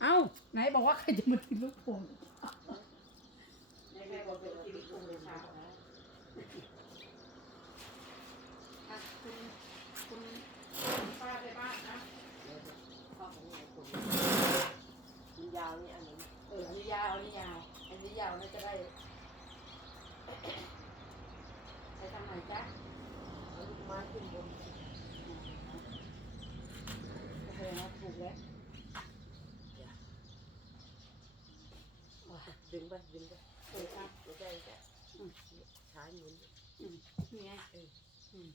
เอ้า ไหนบอกว่าใครจะมากินลูกโป่งไหนใครบอกจะมากินลูกโป่งเลยเช้านะอะคุณคุณคุณป้าไปบ้านนะข้าวของไหนคนมันยาวนี่อันนี้เอออันนี้ยาวอันนี้ยาวอันนี้ยาวน่าจะได้ไปทางไหนจ๊ะ เอาลูกไม้ขึ้นบน โอเคนะถูกแล้ว ดึงไปดึงไปเออครับไม่ได้แค่ใช้หมุนนี่ไงเอออืม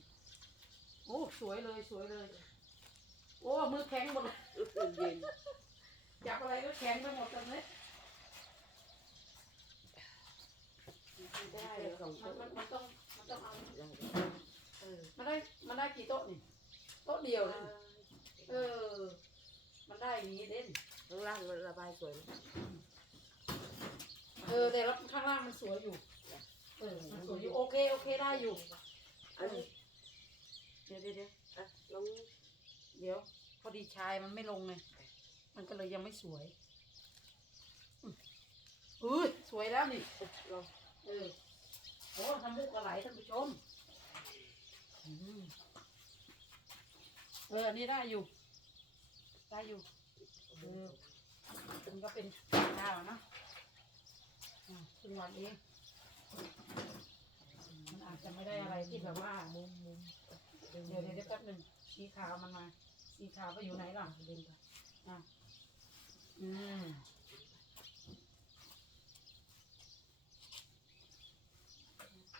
โอ้สวยเลยสวยเลย โอ้มือแข็งหมดเลยเย็นจับอะไรก็แข็งไปหมดเลยไม่ได้ได้สองมันมันต้องมันต้องเอาเออมันได้มันได้กี่โต๊ะนี่โต๊ะเดียวนะเออ มันได้อย่างนี้เด่นข้างล่างระบายสวยนะ เออแต่แล้วข้างล่างมันสวยอยู่ เออมันสวยอยู่โอเคโอเคได้อยู่ อันนี้เดี๋ยวเดี๋ยวเดี๋ยวอะลองเดี๋ยว พอดีชายมันไม่ลงไงมันก็เลยยังไม่สวยอืมอุ้ยสวยแล้วนี่ลองเออโอ้ทำมุกอะไรท่านผู้ชมอืมเอออันนี้ได้อยู่ ได้อยู่เออมันก็เป็นข้าวเนอะอ่า ครึ่งวันเองมันอาจจะไม่ได้อะไรที่แบบว่ามุมมุมดึงเดี๋ยวเดี๋ยวเดี๋ยวแป๊บหนึ่งสีขาวมันมา สีขาวไปอยู่ไหนล่ะดึงไปอะอืม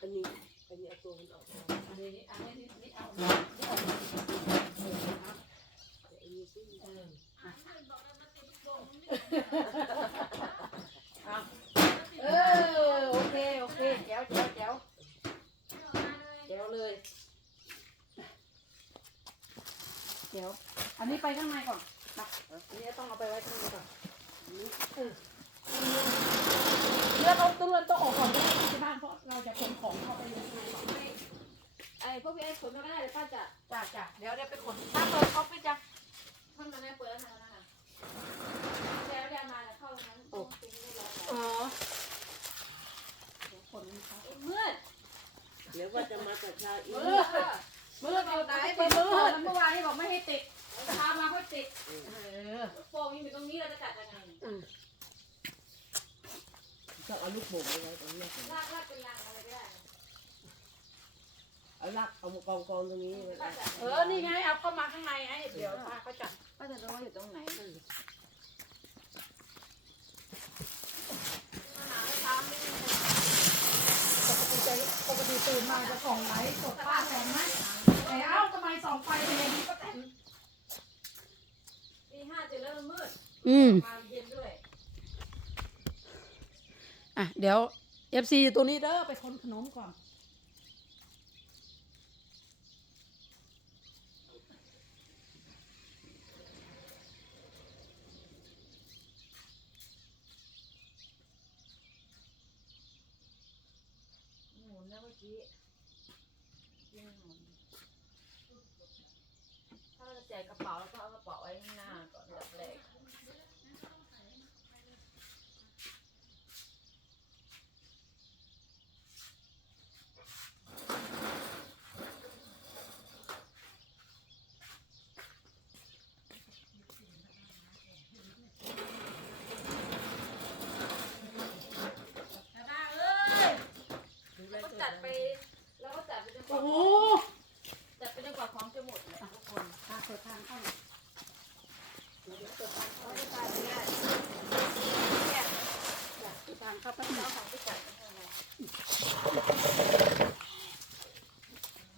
อันนี้อันนี้เอาตัวมันออกอันนี้อันนี้นี่นี่เอานี่เอาเออเอาแต่อันนี้ขึ้นเอออะเอาเออโอเคโอเคแจ๋วแจ๋วแจ๋วแจ๋วเลยแจ๋วอันนี้ไป ข้างในก่อนนะอันนี้ต้องเอาไปไว้ข้างในก่อนเออเลือกเอาตัวเรือนต้องออกก่อนที่ที่บ้านเพราะเราจะขนของเข้าไปในข้างในก่อนไอ้พวกพี่ไอ้ขนมาก็ได้เดี๋ยวป้าจะจ้ะจ้ะเดี๋ยวเดี๋ยวไปขนถ้าเปิดเขาไปจ้ะท่านมาแน่เปิดแล้วนะนะแล้วเดี๋ยวมาแล้วเข้าตรงนั้นตรงนี้ไม่ร้อนอ๋อเดี๋ยวขนเขาไอ้มืดเดี๋ยวว่าจะมาแต่เช้าอีกมืดมืดเอาไหนไปมืดเมื่อวานที่บอกไม่ให้ติด พามาค่อยติดเออโป่งอยู่ตรงนี้เราจะจัดยังไงต้องเอาลูกโป่งไว้ตรงนี้ก่อนลากลากเป็นรังอะไรก็ได้เอาลักเอามากองกองตรงนี้ไว้ป้าจัดเออ นี่ไง เอาเข้ามาข้างในไงเดี๋ยวป้าเขาจัดป้าจะรู้ว่าอยู่ตรงไหนมาหาไม่ตามไม่มีปกติจะปกติตื่นมาจะส่องไลฟ์สดป้าแตนไหมแต่เอ้าทำไมส่องไฟเป็นอย่างนี้ป้าแตน แล้วมันมืดอืมมาเย็นด้วยอะเดี๋ยวเอฟซีตรงนี้เด้อไปคนขนมก่อน หมุนนะเมื่อกี้ยังหมุนถ้าเราจะแจกกระเป๋าแล้วก็เอากระเป๋าไว้ข้างหน้าก่อนอันดับแรก ดูแล แล้วก็ ตัว จัดไปแล้วก็จัดไปจนก โอ้ ว่า โห จัดไปจนกว่าของจะหมดเลยทุกคน ทางเปิดทางเข้าหน่อยเดี๋ยวเปิดทางเข้า เอาไปทานไม่ได้แยก จ้ะเปิดทางเข้าแป๊บนึง เอาของที่จัดไปข้างใน อะ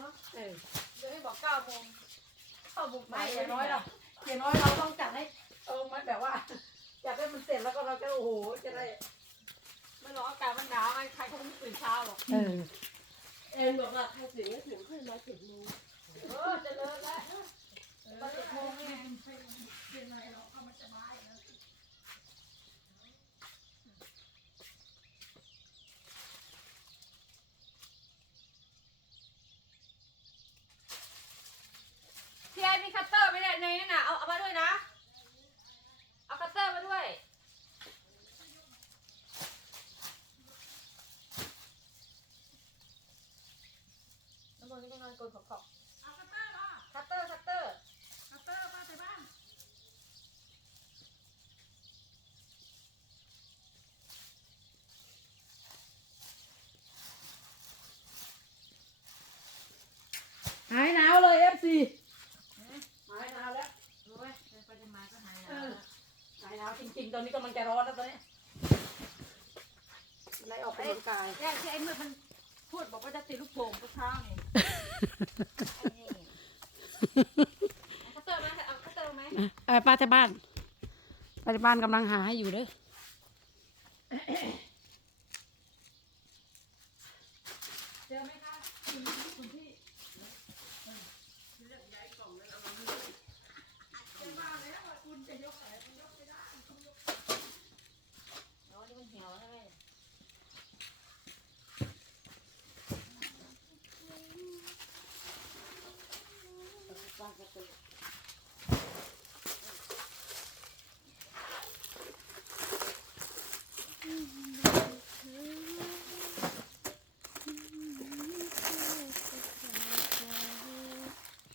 เรียนเขาเนาะเออเดี๋ยวให้บอกเก้าโมงเก้าโมงไม่อย่างน้อยเราอย่างน้อยเราต้องจัดให้ตรงมันแบบว่าอยากให้มันเสร็จแล้วก็เราจะโอ้โหจะได้ไม่หรอกอากาศมันหนาวไงใครเขาไม่ตื่นเช้าหรอกเออเอ็นบอกว่าถ้าถึงก็ถึงขึ้นมาถึงโมงเออเจะเลิศแล้วตอนเจ็ดโมงนี่ไงพี่ไอมี คัตเตอร์ไม่ได้ในนั่นน่ะเอาเอามาด้วยนะ เอาคัตเตอร์มาด้วย น้ำมันนี่ก็นอนกลนขอบขอบ เอาคัตเตอร์เหรอ คัตเตอร์คัตเตอร์ คัตเตอร์มาใส่บ้านหายหนาวเลยเอฟซีหายหนาวแล้ว รู้ไหมไปจะมาก็หาย เออหายหนาวจริงๆ ตอนนี้กำลังจะร้อนแล้วตอนนี้ไล่ออกกำลังกาย แรกที่ไอ้มืดมันพูดบอกว่าจะติดลูกโป่งทุกเช้านี่ไอ้นี่เอาคัตเตอร์ไหมเอาคัตเตอร์ไหม ป้าที่บ้านป้าที่บ้านกำลังหาให้อยู่เด้อ เจอไหมคะคุณคุณพี่อ๋อนี่มันเหี่ยวใช่ไหม บ้านก็เป็น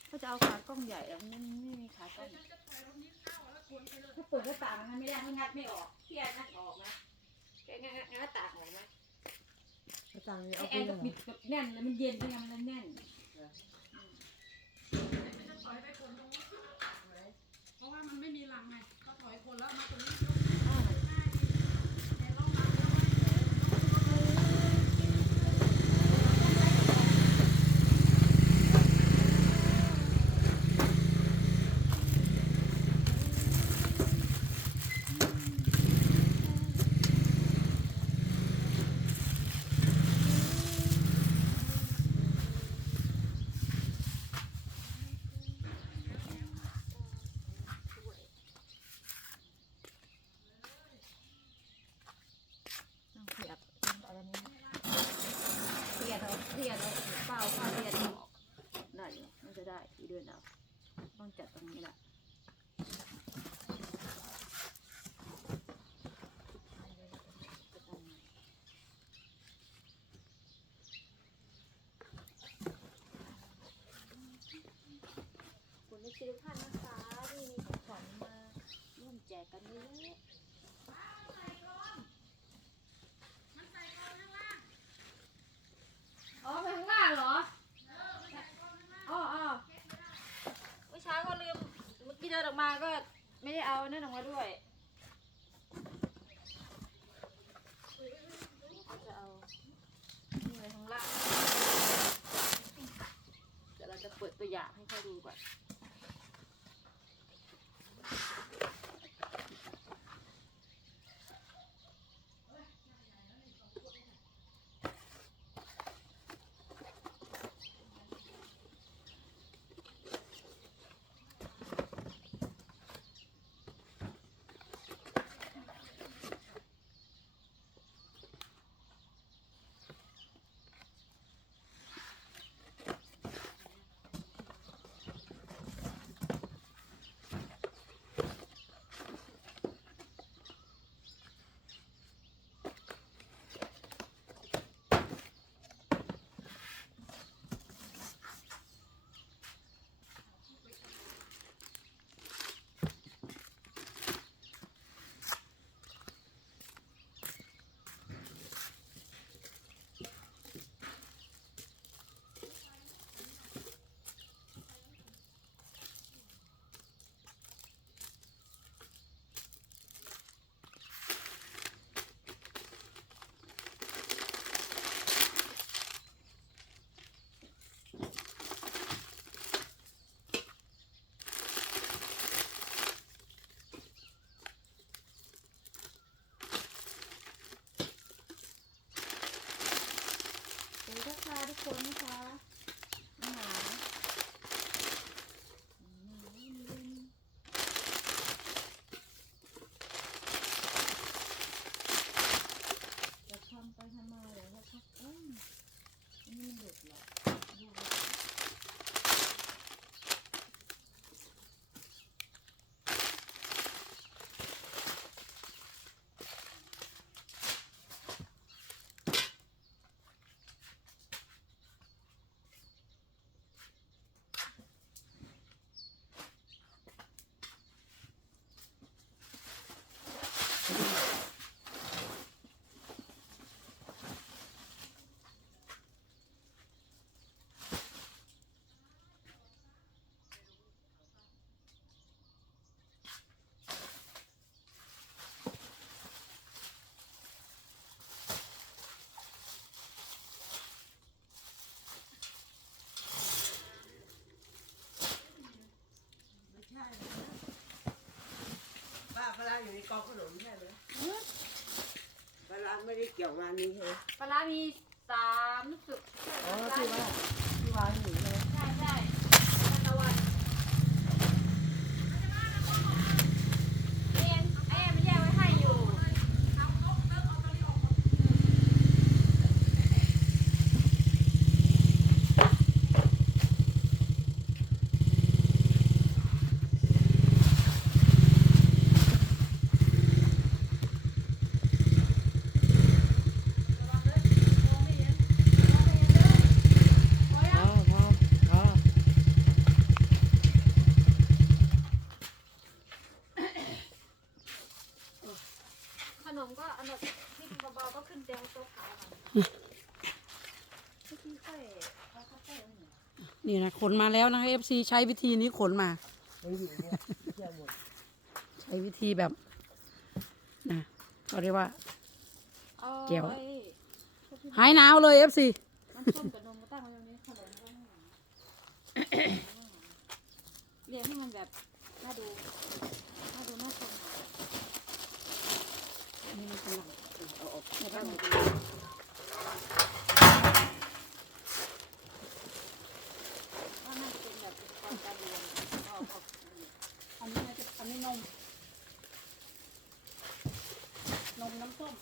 เขาจะเองใหญ่อะมันไม่มีขากล้องถ้าเปิดหน้าต่างมันไม่ได้ถ้างัดไม่ออกพี่แอนงัดออกนะแกงัดงัดงัดหน้าต่างออกนะตังค์ไอเอาแอไปนก็บิดแบบแน่นเลยมันเย็นด้วยไงมันเลยแน่นเพราะว่ามันไม่มีรังไงก็ถอยคนแล้วมาตรงนี้ ต้องเสียบอะไรนี้เสียบเอาเสียบเอาเปล่าเปล่าเสียบออกได้อยู่มันจะได้อีเดือนเอาต้องจัดตรงนี้แหละคุณไม่ซื้อท่านนะคะที่มีของขวัญมาร่วมแจกกันเยอะอ๋อไปข้างล่างเหรออ๋ออ๋อเมื่อเช้าก็ลืม เมื่อกี้เดินออกมาก็ไม่ได้เอานั่นออกมาด้วย จะเอานี่ไว้ข้างล่าง เดี๋ยวเราจะเปิดตัวอย่างให้เขาดูก่อน ดีทักทายทุกคนนะคะน้องหมาจะทำไปทำมาเดี๋ยวสักพักเอ้ยอันนี่มันหลุดเหรอดูดิ ไม่ใช่นะป้าปลาร้าอยู่ใน กองขนมใช่ไหมปลาร้าไม่ได้เกี่ยวงานนี้ใช่ไหมปลาร้ามีสามรู้สึกอ๋อที่ว่าที่วางอยู่เลย ใช่ใช่ตะวันเอ็นเอ็นมันแยกไว้ให้อยู่ อ๋ออ๋อ ขนมก็อันดับที่เบาๆก็ขึ้นเตียงโต๊ะขาวค่ะที่ค่อยเอาเข้าไปเอาหน่อย นี่นะ ขนมาแล้วนะคะเอฟซีใช้วิธีนี้ขนมา ใช้วิธีแบบนะเขาเรียกว่าเกี่ยว หายหนาวเลยเอฟซีน้ำส้มกับนมมาตั้งไว้ตรงนี้ขนมก็ไม่หวานเรียงให้มันแบบน่าดูน่าดูน่าชมนี่มันกำลังเอาออกตั้งไว้ ว่าน่าจะเป็นแบบการการเรียนเอาเอา อัน นี้น่าจะอันนี้นม นมน้ำส้ม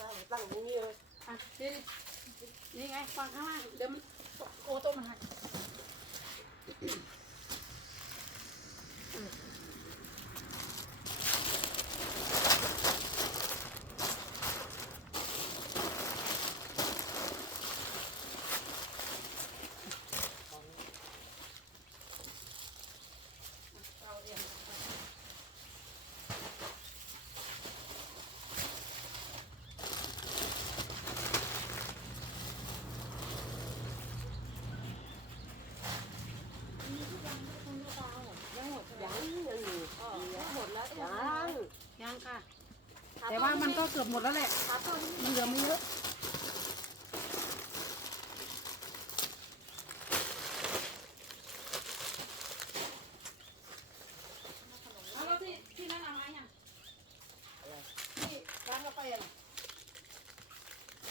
ตั้งตั้งตรงนี้เลยอะนี่นี่ไงฟังข้างล่างเดี๋ยวมันตกโอโต้มันหักเอาเอง ยังหมดใช่ไหม ยังยังอยู่ อ๋อยังหมดแล้ว ยัง ยังค่ะ แต่ว่ามันก็เกื อบหมดแล้วแหละขาต้นมันเหลือไม่เยอะเอาแล้วที่ที่นั่นเอาไหมยังที่ร้านกาแฟน่ะ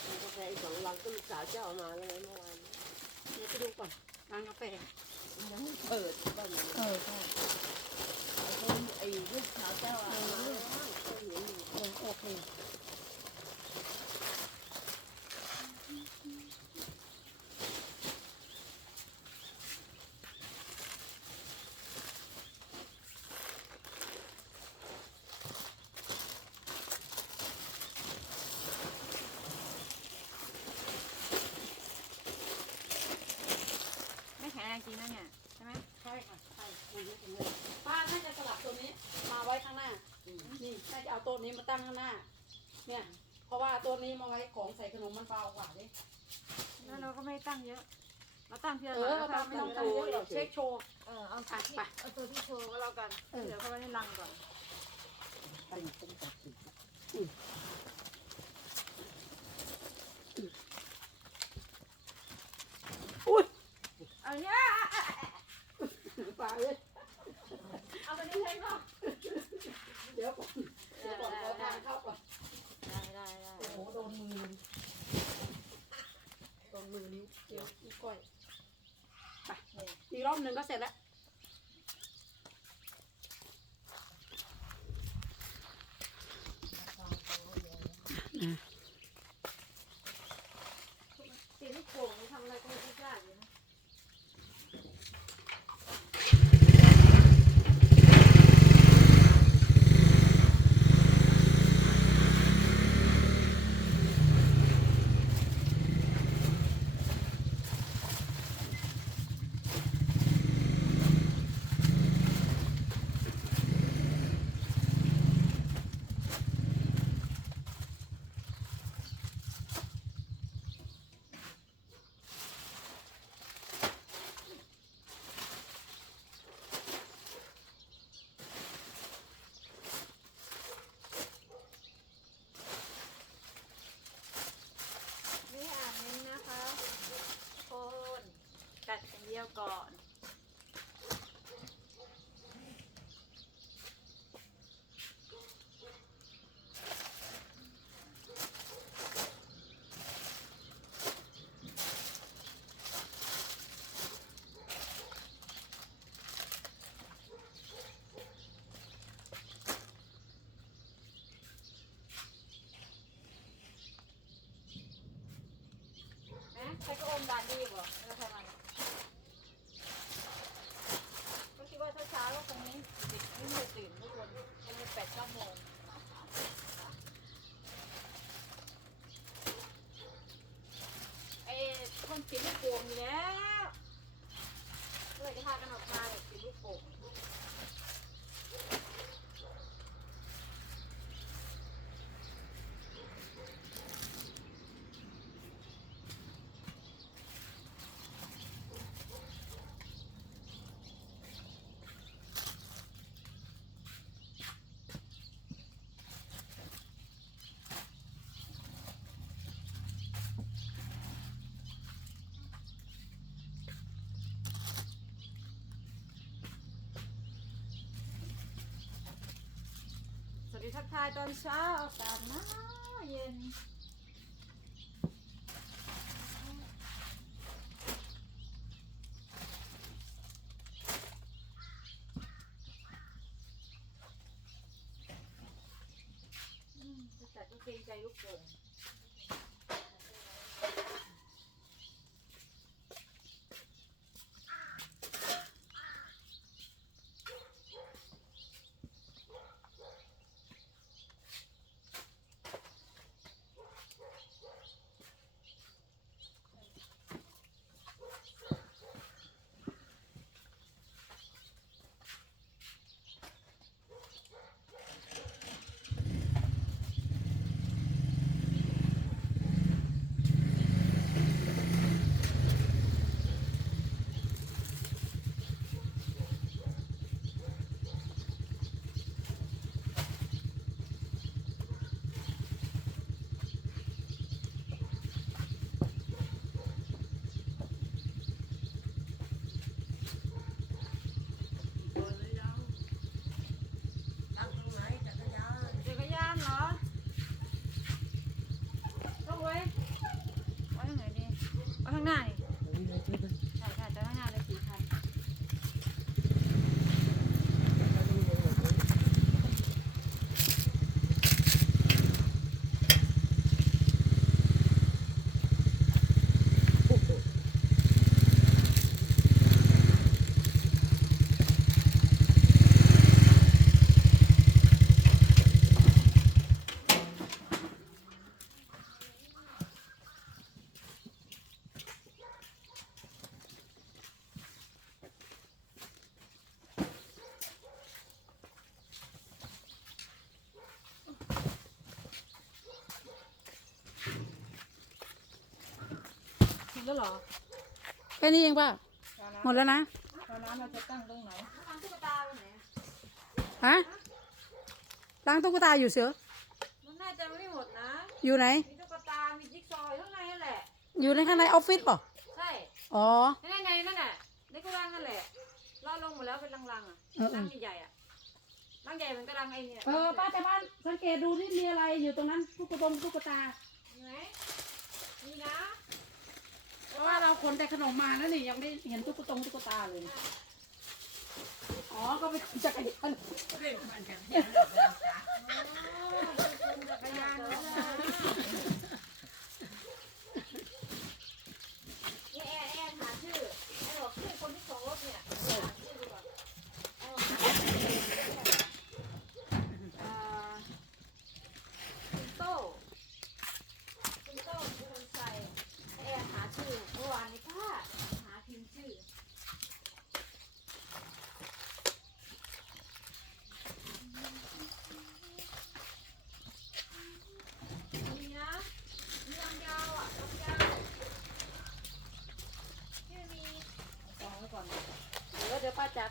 มันกาแฟอีกสองลังก็ลูกสาวเจ้าเอามาแล้วไงเมื่อวานเดี๋ยวไปดูก่อนร้านกาแฟยังไม่เปิดบ้านนี้เออใช่ไอ้ลูกสาวเจ้าอะมาแล้วก็เห็นอยู่เออโอเคไม่แข็งแรงจริงนะเนี่ยใช่ไหม ใช่ค่ะใช่มันไม่เป็นเลยป้าน่าจะสลับตัวนี้มาไว้ข้างห น้านี่น่าจะเอาโต๊ะนี้มาตั้งข้างหน้า เนี่ย เพราะว่าโต๊ะนี้มาไว้ของใส่ขนมมันเบากว่าดิแล้วเราก็ไม่ตั้งเยอะ เราตั้งเพียงเออเราไม่ต้องตั้งเยอะหรอกเช็คโชว์ เออเอาที่ไปเอาตัวที่โชว์ก็แล้วกันเออเดี๋ยวเขาไว้ในรังก่อนตั้งตั้งตัดสินอุ้ยเอาเนี้ยปลาเลยเอาตัวนี้ใช้ก่อนเดี๋ยวก่อนเดี๋ยก่อนขอทานข้าวก่อนได้ได้โอ้โหโดนมือโดนมือนิ้วเกี่ยวอีกก้อยไปอีกรอบหนึ่งก็เสร็จแล้ว คนติดลูกโป่งอยู่แล้วเลยจะพากันออกมาแบบติดลูกโป่ง สวัส ดีทักทายตอนเช้าอากาศหนาวเย็น แล้วเหรอแค่นี้เองป่ะหมดแล้วนะตอนน้ำเราจะตั้งตรงไหนทำตุ๊กตาไปไหนฮะล้างตุ๊กตาอยู่เสือมันน่าจะไม่หมดนะ อยู่ไหน มีตุ๊กตา มีจิ๊กซอว์อยู่ข้างในนั่นแหละ อยู่ในข้างในออฟฟิศป่ะใช่ อ๋อในในนั่นแหละในกระดังนั่นแหละล่อลงหมดแล้วเป็นลังๆอะเออเออลังใหญ่ๆอะลังใหญ่เหมือนกระดังไอ้เนี่ย เออป้าแต่บ้านสังเกตดูที่มีอะไรอยู่ตรงนั้นตุ๊กตงตุ๊กตาไหนนี่นะ เพราะว่าเราขนแต่ขนมมาแล้วนี่ยังไม่เห็นตุ๊กตงตุ๊กตาเลย อ๋อ ก็เป็นจักรยานจักรยานแล้วนี่แอนแอนหาชื่อแอนบอกชื่อคนที่ส่งรถเนี่ยหาชื่อดูก่อนแอนบอกหาชื่ออ่าคุณโต้คุณโต้คุณคนใส่แอนหาชื่อเมื่อวานนี้ป้าหาพิมพ์ชื่อ มีนะมีลำยาวอะลำยาวที่มีสองไว้ก่อน เดี๋ยวเดี๋ยวป้าจัด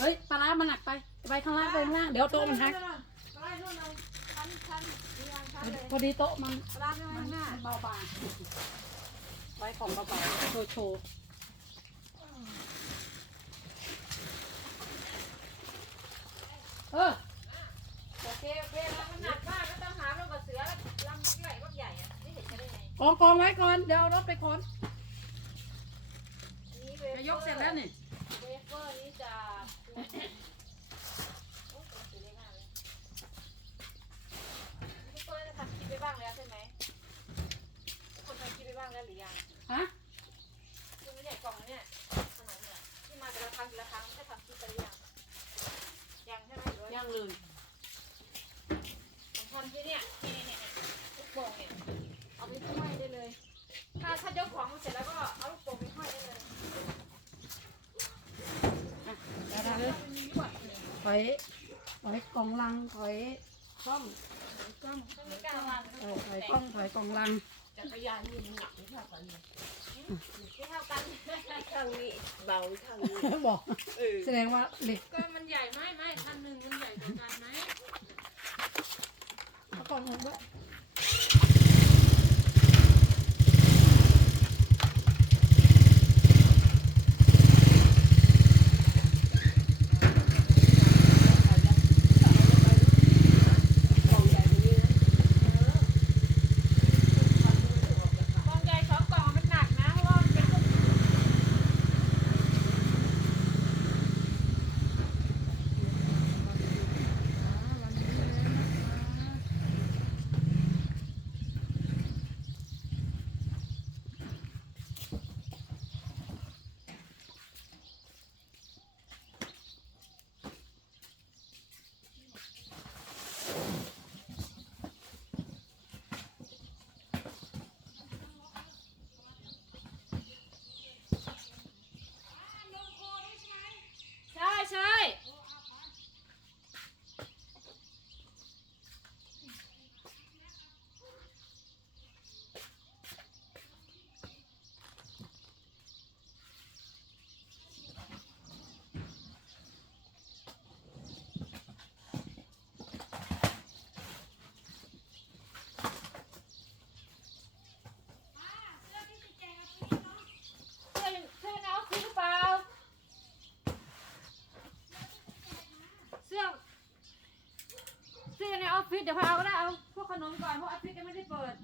เฮ้ยปลาร้ามันหนักไป ไป ข้างล่างไปข้างล่างเดี๋ยวโต๊ะมันหักปลาไล่นู่นเลยชั้นชั้นมีวางชั้นเลยพอดีโต๊ะมันปลาไม่ไว้มันข้างหน้าเบาบางไว้ของเบาๆโชว์โชว์เออ โอเคโอเคแล้วมันหนักมากก็ต้องหาลงกับเสือแล้วลำใหญ่ก็ใหญ่อะไม่เห็นจะได้ไง กองกองไว้ก่อน เดี๋ยวเอารถไปขน อันนี้เวฟ นายกเสร็จแล้วนี่ เวเฟอร์นี้จะโอ้ยตัวสีเล็กมากเลยเวเฟอร์จะทำคลิปไปบ้างแล้วใช่ไหมคนทำคลิปไปบ้างแล้วหรือยัง ฮะ คือไม่ใหญ่กล่องเนี่ยขนมเนี่ยที่มาแต่ละครั้งแต่ละครั้งจะทำคลิปไปหรือยัง ยังใช่ไหมหรือว่ายังเลยผมทำที่เนี่ยนี่นี่นี่ลูกโป่งเนี่ยเอาไปห้อยได้เลย ถ้าถ้ายกของมาเสร็จแล้วก็เอาลูกโป่งไปห้อยได้เลยได้ได้เลยมันมีด้วยถอยถอยกล่องลังถอยกล้องต้องมีการวางเออถอยกล้องถอยกล่องลังจักรยานนี่มันหนักไม่เท่ากัน นี่ที่เท่ากันข้างนี้เบาข้างนี้บอกเออแสดงว่าเหล็กก็มันใหญ่ไหมไม่คันหนึ่งมันใหญ่กว่ากันไหมเอากล่องลงด้วยกองใหญ่สองกล่องมันหนักนะเพราะว่ามันเป็นลูก ใช่ใช่เสื้อยังเสื้อในออฟฟิศหรือเปล่า เสื้อเสื้อในออ ฟิศเดี๋ยวพอเอาก็ได้เอาพวกขนมก่อนเพราะออฟฟิศยังไม่ได้เปิด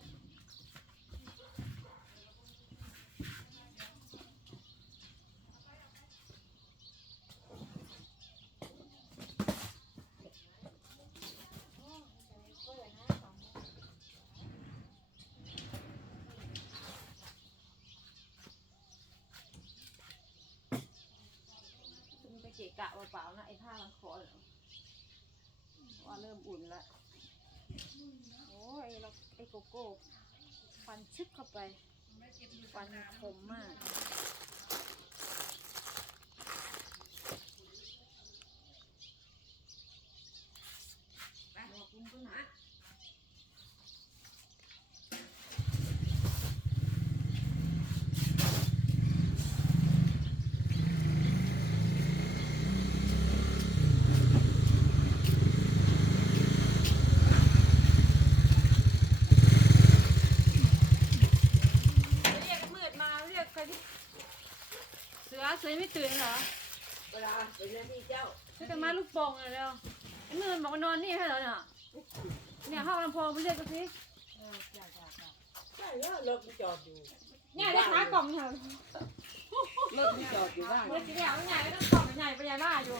มันไปเกะกะเปล่าๆนะไอ้ผ้ามันคอเหรอว่าเริ่มอุ่นและ โอ้ยไอ้เราไอ้โกโก้ฟันชึกเข้าไปฟันคมมากบอกลุงก็หนา เรียกมืดมาเรียกใครที่ เสือเสือไม่ตื่นเหรอเวลาเป็นหน้าที่เจ้าช่วยกันมาลูกโป่งหน่อยเร็วไอ้มืดบอกว่านอนนี่ให้เหรอเนี่ยเนี่ยห้องลำโพงไปเรียกกันสิใช่แล้วรถมันจอดอยู่เง่ายได้ขากล่องเนี่ยรถที่จอดอยู่บ้านเมื่อกี้เนี่ยง่ายก็ต้องกล่องใหญ่ไปใหญ่บ้าอยู่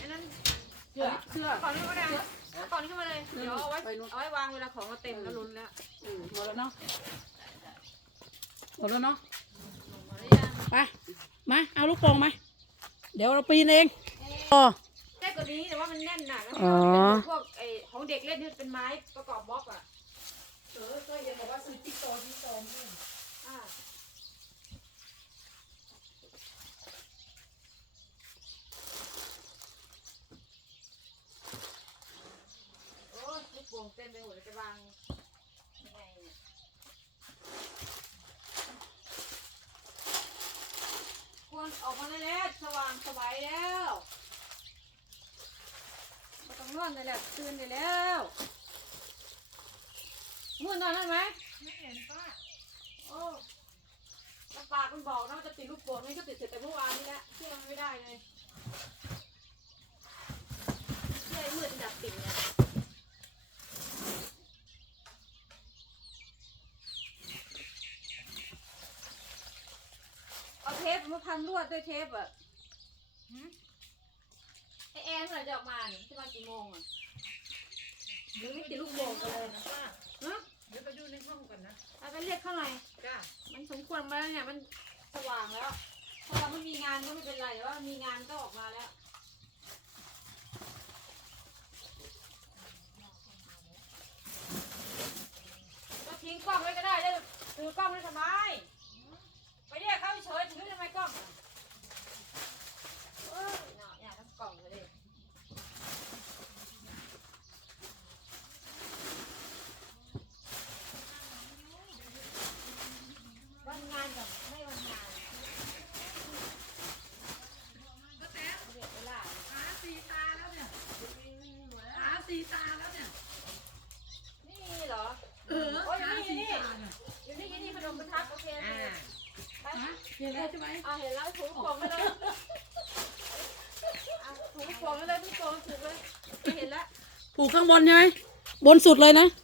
อันนั้นเชื่อเชื่อก่อน ขึ้นมาเลยก่อนขึ้นมาเลย เดี๋ยวเอาไว้เอาไว้วางเวลาของเราเต็มแล้วลุ้นแล้วอืมหมดแล้วเนาะหมดแล้วเนาะมาหรือยังไปมาเอาลูกโป่งมาเดี๋ยวเราปีนเองอ๋อแค่กว่านี้แต่ว่ามันแน่นหนักแล้วอ๋อพวกไอ้ของเด็กเล่นที่เป็นไม้ประกอบบล็อกอะเออก็ยังบอกว่าซื้อจิ๊กโซจิ๊กโซนี่ อ่าโอ้ยลูกโป่งเต็มไปหมดเลยจะวางยังไงเนี่ยควรออกมาได้แล้วสว่างสบายแล้วไมาต้องนอนเลยแหละตื่นได้แล้วมือนอนได้ไหมไม่เห็นป้าโอ้ลำปากมันบอกนะว่าจะติดลูกโป่งนี่ก็ติดเสร็จแต่เมื่อวานนี้แหละเชื่อมันไม่ได้เลยเชื่อไอ้มืดมันดับติ่งเนี่ยเอาเทปมาพันลว ดด้วยเทปอะไอแอนเมื่อไหร่จะออกมาเนี่ยจะมากี่โมงอะหรือไม่ติดลูกโป่งกันเลยนะป้าฮะเดี๋ยวไปดูในห้องก่อนนะเอาไปเรียกเข้าหน่อยจ้ามันสมควรมาแล้วเนี่ยมันสว่างแล้วถ้าเราไม่มีงานก็ไม่เป็นไรแต่ว่ามีงานก็ออกมาแล้วก็ทิ้งกล้องไว้ก็ได้แล้วถือกล้องไว้ทำไม ไปเรียกเขาเฉยถือทำไมกล้องอะเอ้ยเนาะเนี่ยทั้งกล่องเลยดิวันงานกับไม่วันงานเรียกเวลา หาสีตาแล้วเนี่ยหาสีตาแล้วเนี่ย นี่เหรอ เออ โอ้ย หา นี่ สี นี่ ตาเนี่ย อยู่นี่อยู่นี่ขนมประทัดโอเค อ่า ไป เห็นแล้วใช่ไหมอะเห็นแล้วถูกกล่องไปเลยอะถูกกล่องไปเลยทุกกล่องถูกเลยเห็นแล้วผูกข้างบนใช่ไหมบนสุดเลยนะอ